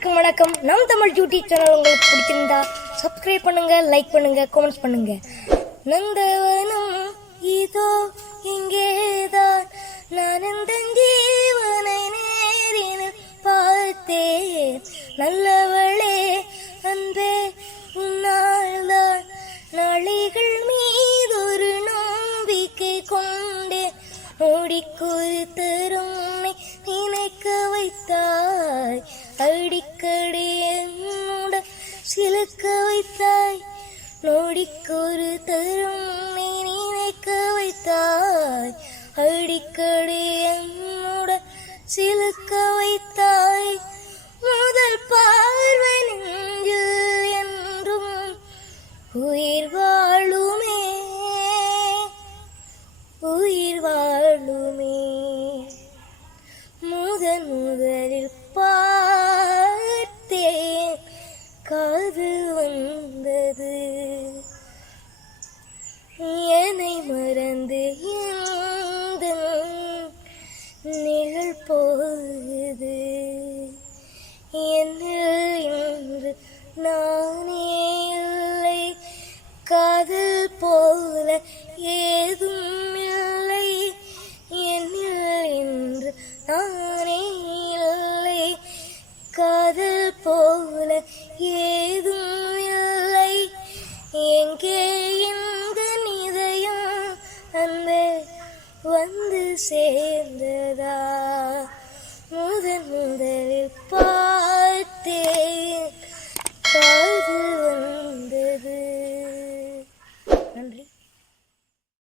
அனைவருக்கும் வணக்கம். நம் தமிழ் யூடியூப் சேனல் உங்களுக்கு பிடிச்சிருந்தா சப்ஸ்கிரைப் பண்ணுங்க, லைக் பண்ணுங்க, கமெண்ட்ஸ் பண்ணுங்க. நந்தவனம் இதோ இங்கேதான், நான் இந்த ஜீவனை நேரில் பார்த்தேன். நல்லவளே அன்பே உன்னால்தான் நாளைகள் மீதொரு நம்பிக்கை கொண்டேன். நோடிக்கொரு தருணை நினைக்க வைத்தாய், அடிக்கடி என்னுடன் சிலுக்க வைத்தாய். நோடிக்கொரு தருணை நினைக்க வைத்தாய், அடிக்கடி என்னுடன் சிலுக்க வைத்தாய். முதல் பார்வை நெஞ்சில் என்றும் உயிர் வாழுமே, உயிர் வாழுமே. முதலில் பார்த்தேன், காதல் வந்தது. என்னை மறந்து எந்தன் நிழல் போகுது. என்னில் இன்று நானே இல்லை, காதல் போல ஏதும் இல்லை. என்னில் இன்று நானே இல்லை, காதல் போல ஏதும் இல்லை. எங்கே இந்த நிதயம் அன்பே வந்து சேர்ந்ததா? முதலில்